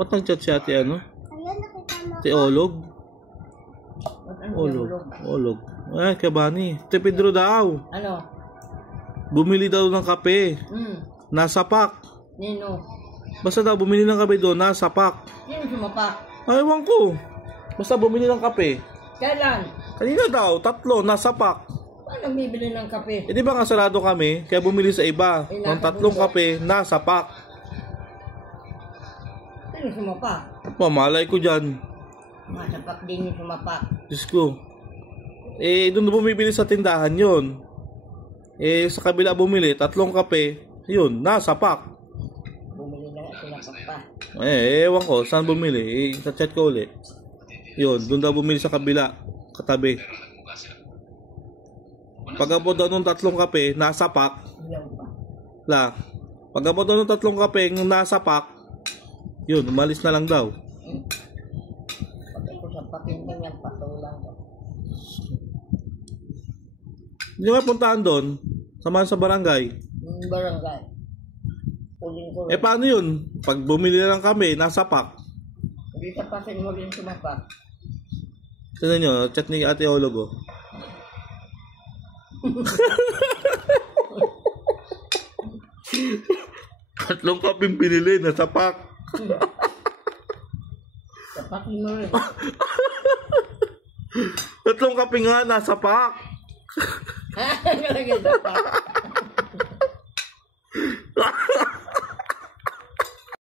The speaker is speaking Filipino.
Ba't nag-chat si ate ano? Ayun, nakita mo. Ate Olog? Ano Olog. Ay, Kabani. Ate Pedro daw. Ano? Bumili daw ng kape. Nasa pack. Nino? Basta daw bumili ng kape doon, nasa pack. Sino sumapak? Ewan ko. Basta bumili ng kape. Kailan? Kanina daw, 3, nasa pack. Paano bibili ng kape? Eh di ba nga sarado kami, kaya bumili sa iba. Ng 3 kape, nasa pack. Sino sumapak? Mamalay ko dyan. Masapak din yung sumapak. Diyos ko. Eh, doon bumibili sa tindahan yon. Eh, sa kabila bumili, 3 kape, yun, nasa pack. Bumili na nga sumapak pa. Ewan ko, saan bumili? Sa chat ko ulit. Yun, doon daw bumili sa kabila, katabi. Pag-abot daw ng 3 kape, nasa pack. La. Pag-abot daw ng 3 kape, nasa pack, yun, umalis na lang daw. Pati ko sa pakinting yan, patulang ko. Hindi nga puntahan doon, samahan sa barangay. Yung barangay. Uling ko Eh paano yun? Pag bumili na lang kami, nasa pack. Hindi sa pasin mo rin sumapak. Tignan nyo, chat ni Ate Ologo. Tatlong kaping pinili, nasa pack. Sa pasin mo rin. 3 kaping nga, nasa pack. Nalagay sa pack.